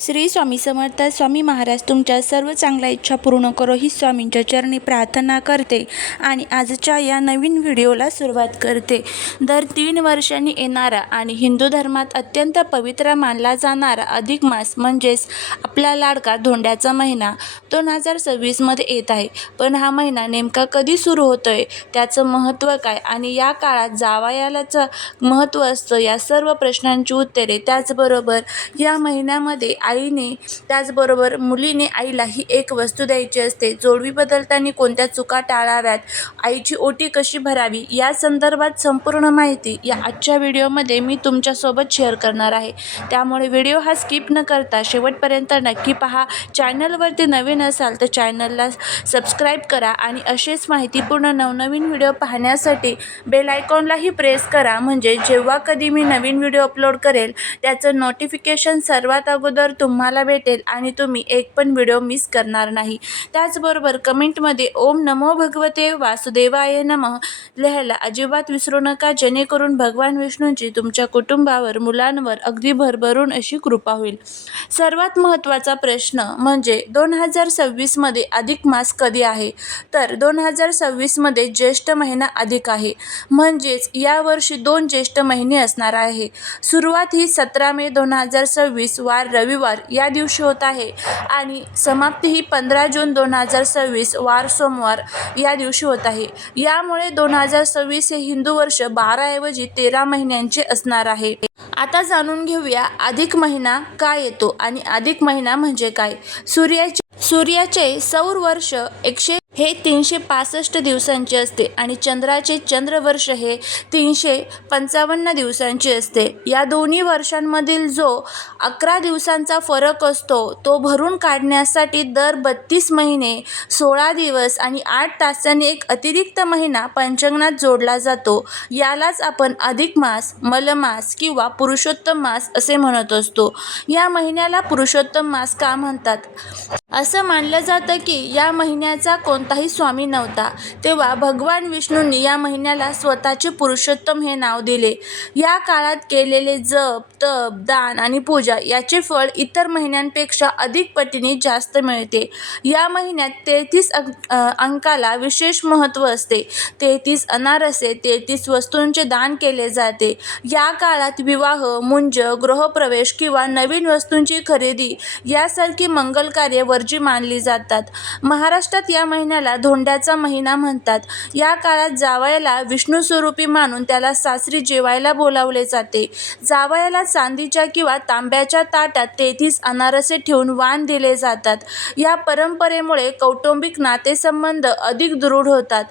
श्री स्वामी समर्थ. स्वामी महाराज तुमच्या सर्व चांगल्या इच्छा पूर्ण करो ही स्वामींच्या चरणी प्रार्थना करते आणि आजच्या या नवीन व्हिडिओला सुरुवात करते. दर 3 वर्षांनी येणारा आणि हिंदू धर्मात अत्यंत पवित्र मानला जाणारा अधिक मास म्हणजेच आपला लाडका धोंड्याचा महिना 2026मध्ये येत आहे. पण हा महिना नेमका कधी सुरू होतोय, त्याचं महत्त्व काय आणि या काळात जावयालाचं महत्त्व असतं, या सर्व प्रश्नांची उत्तरे, त्याचबरोबर या महिन्यामध्ये आईने त्याचबरोबर मुलीने आईला ही एक वस्तू द्यायची असते. जोडवी बदलताना कोणत्या चुका टाळाव्यात, आईची ओटी कशी भरावी, या संदर्भात संपूर्ण माहिती या आजच्या व्हिडिओमध्ये मी तुमच्यासोबत शेअर करणार आहे. त्यामुळे व्हिडिओ हा स्किप न करता शेवटपर्यंत नक्की पहा. चॅनलवरती नवीन असाल तर चॅनलला सबस्क्राईब करा आणि असेच माहितीपूर्ण नवनवीन व्हिडिओ पाहण्यासाठी बेल आयकॉनलाही प्रेस करा, म्हणजे जेव्हा कधी मी नवीन व्हिडिओ अपलोड करेल त्याचं नोटिफिकेशन सर्वात अगोदर तुम्हाला भेटेल आणि तुम्ही एक पण व्हिडिओ मिस करणार नाही. त्याचबरोबर कमेंटमध्ये ओम नमो भगवते वासुदेवाय नमः लिहायला अजिबात विसरू नका, जेणेकरून भगवान विष्णूंची तुमच्या कुटुंबावर, मुलांवर अगदी भरभरून अशी कृपा होईल. सर्वात महत्त्वाचा प्रश्न म्हणजे 2026मध्ये अधिक मास कधी आहे? तर 2026मध्ये ज्येष्ठ महिना अधिक आहे, म्हणजेच यावर्षी 2 ज्येष्ठ महिने असणार आहे. सुरुवात ही 17 मे 2026 वार रविवार या दिवशी होत आहे आणि समाप्ती ही 15 जून 2026 वार सोमवार या दिवशी होत आहे. यामुळे 2026 हे हिंदू वर्ष 12 ऐवजी 13 महिन्यांचे असणार आहे. आता जाणून घेऊया अधिक महिना का येतो आणि अधिक महिना म्हणजे काय. सूर्याचे सौर वर्ष 365 दिवसांचे असते आणि चंद्राचे चंद्रवर्ष हे 355 दिवसांचे असते. या दोन्ही वर्षांमधील जो 11 दिवसांचा फरक असतो तो भरून काढण्यासाठी दर 32 महिने 16 दिवस आणि 8 तासांनी एक अतिरिक्त महिना पंचांगात जोडला जातो. यालाच आपण अधिक मास, मलमास किंवा पुरुषोत्तम मास असे म्हणत असतो. या महिन्याला पुरुषोत्तम मास का म्हणतात? असं मानलं जातं की या महिन्याचा कोणताही स्वामी नव्हता, तेव्हा भगवान विष्णूंनी या महिन्याला स्वतःचे पुरुषोत्तम हे नाव दिले. या काळात केलेले जप, तप, दान आणि पूजा याचे फळ इतर महिन्यांपेक्षा अधिक पटीने जास्त मिळते. या महिन्यात 33 अंकाला विशेष महत्त्व असते. 33 अनारसे, 33 वस्तूंचे दान केले जाते. या काळात विवाह, मुंज, गृहप्रवेश किंवा नवीन वस्तूंची खरेदी यासारखी मंगल कार्ये वर्जी मानली जातात. महाराष्ट्रात या महिन्याला धोंड्याचा महिना म्हणतात. या काळात जावयाला विष्णू स्वरूपी मानून त्याला सासरी जेवायला बोलावले जाते. जावयाला चांदीच्या किंवा तांब्याच्या ताटात 33 अनारसे ठेवून वाण दिले जातात. या परंपरेमुळे कौटुंबिक नातेसंबंध अधिक दृढ होतात.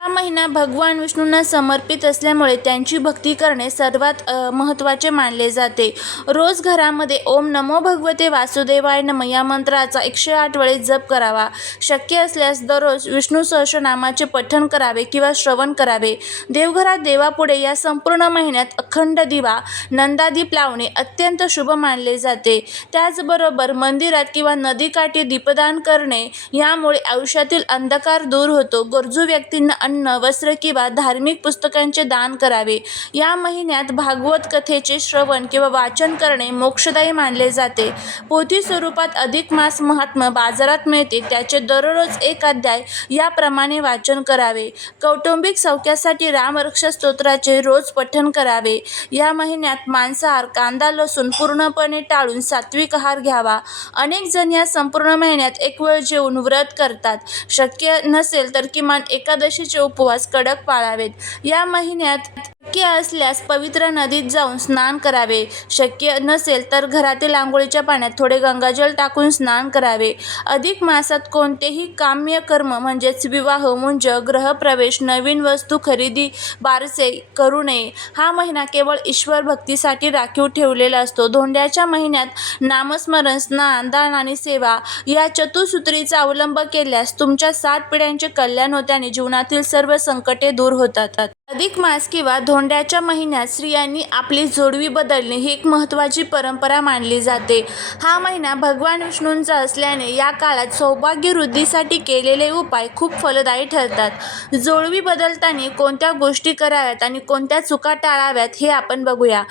हा महिना भगवान विष्णूंना समर्पित असल्यामुळे त्यांची भक्ती करणे सर्वात महत्त्वाचे मानले जाते. रोज घरामध्ये ओम नमो भगवते वासुदेवाय नमः या मंत्राचा 108 वेळेस जप करावा. शक्य असल्यास दररोज विष्णू सहस्रनामाचे पठण करावे किंवा श्रवण करावे. देवघरात देवापुढे या संपूर्ण महिन्यात अखंड दिवा, नंदादीप लावणे अत्यंत शुभ मानले जाते. त्याचबरोबर मंदिरात किंवा नदीकाठी दीपदान करणे, यामुळे आयुष्यातील अंधकार दूर होतो. गरजू व्यक्तींना अन्न, वस्त्र किंवा धार्मिक पुस्तकांचे दान करावे. या महिन्यात भागवत कथेचे श्रवण किंवा वाचन करणे मोक्षदायी मानले जाते. पोथी स्वरूपात अधिक मास महात्म्य बाजारात मिळते, त्याचे दररोज 1 अध्याय याप्रमाणे वाचन करावे. कौटुंबिक सौख्यासाठी रामरक्षा स्तोत्राचे रोज पठण करावे. या महिन्यात मांसाहार, कांदा, लसूण पूर्णपणे टाळून सात्विक आहार घ्यावा. अनेक जण या संपूर्ण महिन्यात एक वेळ जेवून व्रत करतात. शक्य नसेल तर किमान एकादशीचे उपवास कडक पाळावेत. या महिन्यात शक्य असल्यास पवित्र नदीत जाऊन स्नान करावे. शक्य नसेल तर घरातील आंघोळीच्या पाण्यात थोडे गंगाजल टाकून स्नान करावे. अधिक मासात कोणतेही काम्य कर्म म्हणजेच विवाह, मुंज, गृहप्रवेश, नवीन वस्तू खरेदी, बारसे करू नये. हा महिना केवळ ईश्वर भक्तीसाठी राखीव ठेवलेला असतो. धोंड्याच्या महिन्यात नामस्मरण, स्नान, दान आणि सेवा या चतुसूत्रीचा अवलंब केल्यास तुमच्या 7 पिढ्यांचे कल्याण होते आणि जीवनातील सर्व संकटे दूर होतात. अधिक मास किंवा धोंड्याच्या महिन्यात स्त्रियांनी आपली जोडवी बदलणे ही एक महत्त्वाची परंपरा मानली जाते. हा महिना भगवान विष्णूंचा असल्याने या काळात सौभाग्य वृद्धीसाठी केलेले उपाय खूप फलदायी ठरतात. जोडवी बदलताना कोणत्या गोष्टी कराव्यात आणि कोणत्या चुका टाळाव्यात हे आपण बघूया.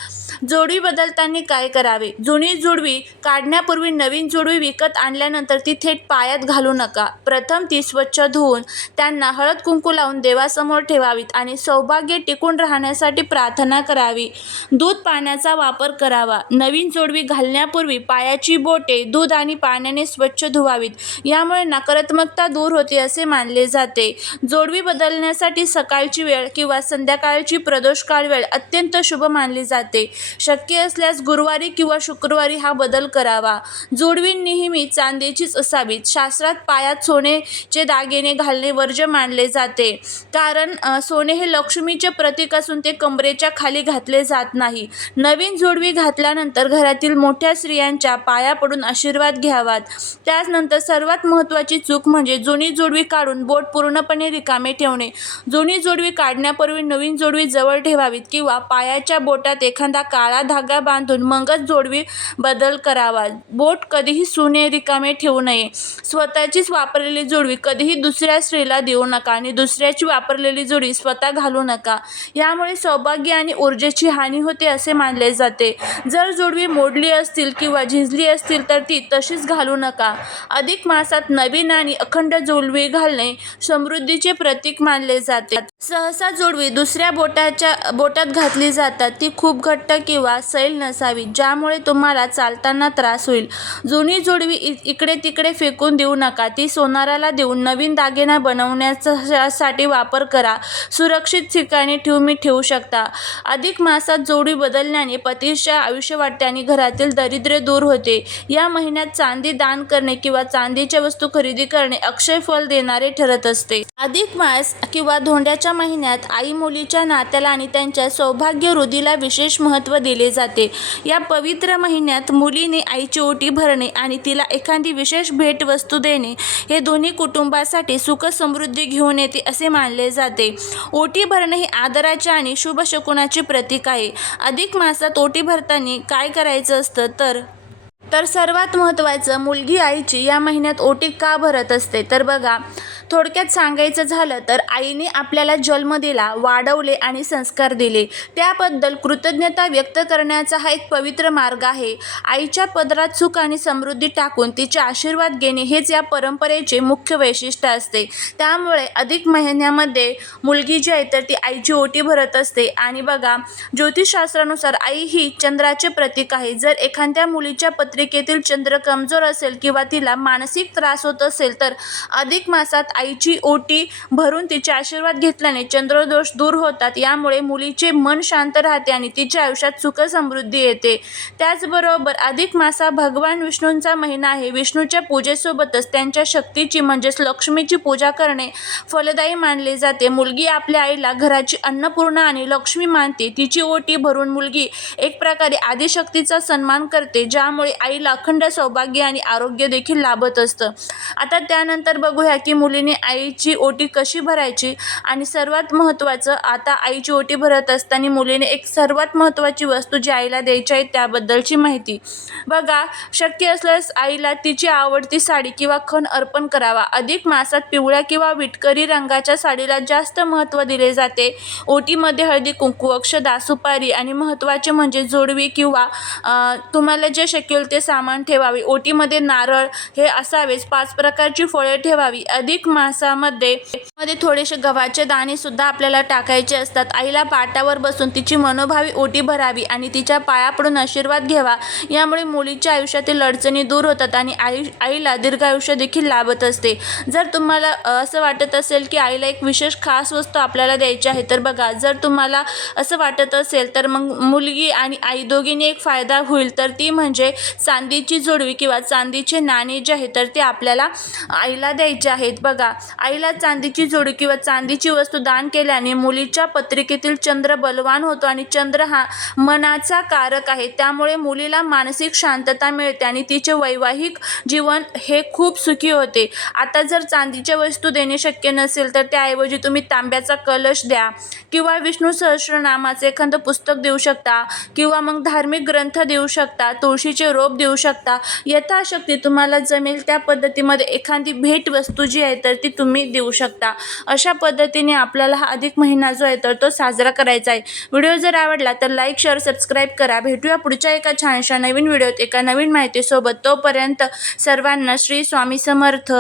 जोडवी बदलताना काय करावे? जुनी जोडवी काढण्यापूर्वी नवीन जोडवी विकत आणल्यानंतर ती थेट पायात घालू नका. प्रथम ती स्वच्छ धुवून त्यांना हळद कुंकू लावून देवासमोर ठेवावीत आणि सौभाग्य टिकून राहण्यासाठी प्रार्थना करावी. दूध पाण्याचा वापर करावा. नवीन जोडवी घालण्यापूर्वी पायाची बोटे दूध आणि पाण्याने स्वच्छ धुवावीत. यामुळे नकारात्मकता दूर होते असे मानले जाते. जोडवी बदलण्यासाठी सकाळची वेळ किंवा संध्याकाळची प्रदोषकाळ वेळ अत्यंत शुभ मानली जाते. शक्य असल्यास गुरुवारी किंवा शुक्रवारी हा बदल करावा. जोडवी नेहमी चांदीचीच असावी. शास्त्रात पायात सोन्याचे दागिने घालणे वर्ज्य मानले जाते, कारण सोने हे लक्ष्मीचे प्रतीक असून ते कमरेच्या खाली घातले जात नाही. नवीन जोडवी घातल्यानंतर घरातील मोठ्या स्त्रियांच्या पाया पडून आशीर्वाद घ्यावात. त्यानंतर सर्वात महत्त्वाची चूक म्हणजे जुनी जोडवी काढून बोट पूर्णपणे रिकामे ठेवणे. जुनी जोडवी काढण्यापूर्वी नवीन जोडवी जवळ ठेवावीत किंवा पायाच्या बोटात एखादा काळा धागा बांधून मगच जोडवी बदल करावा. बोट कधीही सुने रिकामे ठेवू नये. स्वतःचीच वापरलेली जोडवी कधीही दुसऱ्या स्त्रीला देऊ नका आणि दुसऱ्याची वापरलेली जोडवी स्वतः घालू नका. यामुळे सौभाग्य आणि ऊर्जेची हानी होते असे मानले जाते. जर जोडवी मोडली असतील किंवा झिजली असतील तर ती तशीच घालू नका. अधिक मासात नवीन आणि अखंड जोडवी घालणे समृद्धीचे प्रतीक मानले जाते. सहसा जोडवी दुसऱ्या बोटात घातली जातात. ती खूप घट्ट किंवा सैल नसावी, ज्यामुळे तुम्हाला चालताना त्रास होईल. जुनी जोडवी इकडे तिकडे फेकून देऊ नका. ती सोनाराला देऊन नवीन दागिना बनवण्यासाठी वापर करा. सुरक्षित ठिकाणी तुम्ही ठेवू शकता. अधिक मासात जोडवी बदलण्याने पतीचे आयुष्य वाढते आणि घरातील दारिद्र्य दूर होते. या महिन्यात चांदी दान करणे किंवा चांदीच्या वस्तू खरेदी करणे अक्षय फल देणारे ठरत असते. अधिक मास किंवा धोंड्याच्या महिन्यात आई मुलीच्या नात्याला आणि त्यांच्या सौभाग्य वृद्धीला विशेष महत्त्व दिले जाते. या पवित्र महिन्यात मुलीने आईची ओटी भरणे आणि तिला एखादी विशेष भेटवस्तू देणे हे दोन्ही कुटुंबासाठी सुख समृद्धी घेऊन येते असे मानले जाते. ओटी भरणे हे आदराचे आणि शुभ शकुनाचे प्रतीक आहे. अधिक मासात ओटी भरताना काय करायचं असतं तर सर्वात महत्त्वाचं, मुलगी आईची या महिन्यात ओटी का भरत असते तर बघा, थोडक्यात सांगायचं झालं तर आईने आपल्याला जन्म दिला, वाढवले आणि संस्कार दिले, त्याबद्दल कृतज्ञता व्यक्त करण्याचा हा एक पवित्र मार्ग आहे. आईच्या पदरात सुख आणि समृद्धी टाकून तिचे आशीर्वाद घेणे हेच या परंपरेचे मुख्य वैशिष्ट्य असते. त्यामुळे अधिक महिन्यामध्ये मुलगी जी आहे तर ती आईची ओटी भरत असते. आणि बघा, ज्योतिषशास्त्रानुसार आई ही चंद्राचे प्रतीक आहे. जर एखाद्या मुलीच्या पत्रिकेतील चंद्र कमजोर असेल किंवा तिला मानसिक त्रास होत असेल तर अधिक मासात आईची ओटी भरून तिचे आशीर्वाद घेतल्याने चंद्रदोष दूर होतात. यामुळे मुलीचे मन शांत राहते आणि तिच्या आयुष्यात सुख समृद्धी येते. त्याचबरोबर अधिक मासा भगवान विष्णूंचा महिना आहे. विष्णूच्या पूजेसोबतच त्यांच्या शक्तीची म्हणजेच लक्ष्मीची पूजा करणे फलदायी मानले जाते. मुलगी आपल्या आईला घराची अन्नपूर्णा आणि लक्ष्मी मानते. तिची ओटी भरून मुलगी एक प्रकारे आदिशक्तीचा सन्मान करते, ज्यामुळे आईला अखंड सौभाग्य आणि आरोग्य देखील लाभत असतं. आता त्यानंतर बघूया की मुलीने आईची ओटी कशी भरायची. आणि सर्वात महत्त्वाचं, आता आईची ओटी भरत असताना मुलीने एक सर्वात महत्त्वाची वस्तू जी आईला द्यायची आहे त्याबद्दलची माहिती बघा. शक्य असल्यास आईला तिची आवडती साडी किंवा खण अर्पण करावा. अधिक मासात पिवळ्या किंवा विटकरी रंगाच्या साडीला जास्त महत्त्व दिले जाते. ओटीमध्ये हळदी कुंकू, अक्षदा, सुपारी आणि महत्त्वाचे म्हणजे जोडवी किंवा तुम्हाला जे शक्य होईल ते सामान ठेवावे. ओटीमध्ये नारळ हे असावेच. 5 प्रकारची फळे ठेवावी. अधिक मासामध्ये थोडेसे गव्हाचे दाणे सुद्धा आपल्याला टाकायचे असतात. आईला पाटावर बसून तिची मनोभावी ओटी भरावी आणि तिच्या पाया पडून आशीर्वाद घ्यावा. यामुळे मुलीच्या आयुष्यातील अडचणी दूर होतात आणि आईला दीर्घायुष्य देखील लाभत असते. जर तुम्हाला असं वाटत असेल की आईला एक विशेष खास वस्तू आपल्याला द्यायची आहे तर बघा, जर तुम्हाला असं वाटत असेल तर मग मुलगी आणि आई दोघींनी एक फायदा होईल, तर ती म्हणजे चांदीची जोडवी किंवा चांदीचे नाणे जे आहे तर ते आपल्याला आईला द्यायचे आहेत. बघा, बघा, आईला चांदीची जोडी किंवा चांदीची वस्तू दान केल्याने मुलीच्या पत्रिकेतील चंद्र बलवान होतो आणि चंद्र हा मनाचा कारक आहे. त्यामुळे मुलीला मानसिक शांतता मिळते आणि तिचे वैवाहिक जीवन हे खूप सुखी होते. आता जर चांदीच्या वस्तू देणे शक्य नसेल तर त्याऐवजी तुम्ही तांब्याचा कलश द्या किंवा विष्णू सहस्त्रनामाचे एखादं पुस्तक देऊ शकता किंवा मग धार्मिक ग्रंथ देऊ शकता, तुळशीचे रोप देऊ शकता. यथाशक्ती तुम्हाला जमेल त्या पद्धतीमध्ये एखादी भेटवस्तू जी आहे तर ती तुम्ही देऊ शकता. अशा पद्धतीने आपल्याला हा अधिक महिना जो आहे तर तो साजरा करायचा आहे. व्हिडिओ जर आवडला तर लाईक, शेअर, सबस्क्राईब करा. भेटूया पुढच्या एका छानशा नवीन व्हिडिओत एका नवीन माहितीसोबत. तोपर्यंत सर्वांना श्री स्वामी समर्थ.